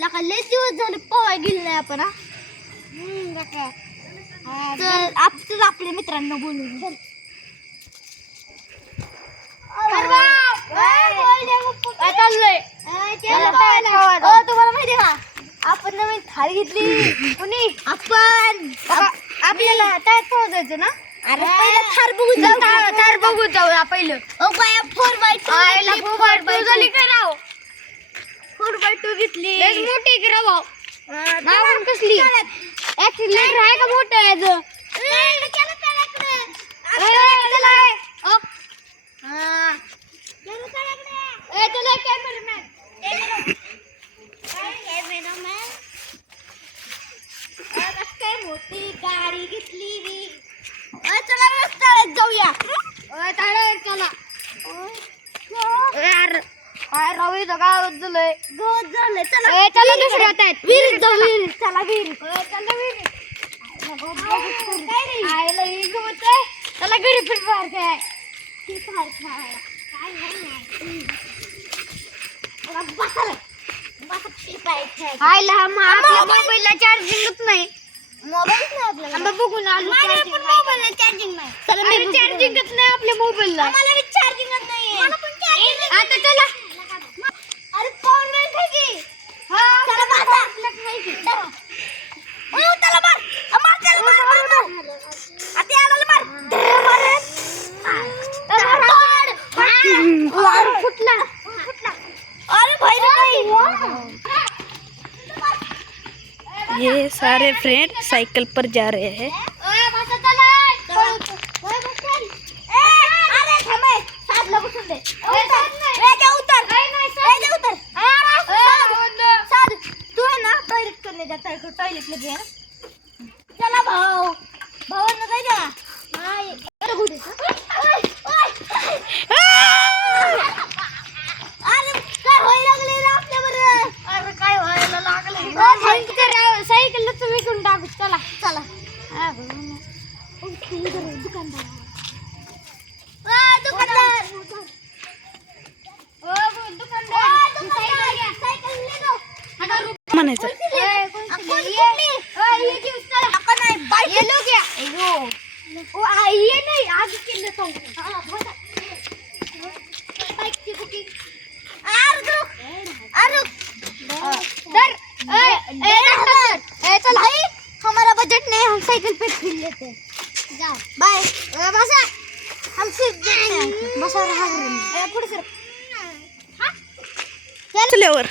लका लय दिवस झाले पोहाय गेलो नाही आपण. तर आपण आपल्या मित्रांना बोलू. तुम्हाला माहिती का आपण नवीन थाळी घेतली कोणी आपण आपल्याला काय पोहोचायचं ना. अरे पहिलं थार बघून जाऊ. थार बघून जाऊया पहिलं. 4x2 झाली काय राव. 4x2 घेतली मोठी की राव. नाव कसली ऍक्सिलेटर आहे का मोठं याचं. मोठी गाडी घेतली. चला रस्त्यावर जाऊया. चला यार काय रावी गावात झालंय. चला चला दुसऱ्या विहिरीत जाऊ. विहिरीत चला. विहिरीत चला. विहिरीत आयला ही गमत आहे. चला घरी पण बाहेर काय आयला आपल्या मोबाईलला चार्जिंगच नाही. मोबाईल बघून आलो. मोबाईलला चार्जिंग नाही. चार्जिंगच नाही आपल्या मोबाईलला. मला चार्जिंगच नाही. आता चला. अरे पाऊन नाही की. चला चला फुटला. अरे भाई ये सारे फ्रेंड साइकिल पर जा रहे हैं. टॉयलेट लगे चला भाऊ. भावांना काय द्या. अरे काय व्हायला लागले रे आपल्या बरोबर. अरे काय व्हायला लागले. सायकल विकून टाकू. चला चला. दुकानदार म्हणायचं. हमारा बजट नहीं. हम साइकिल पे फिर लेते हैं. जाओ बाय. बसा हम सीट देते हैं. बसा रहा पुढे सर. चल्यावर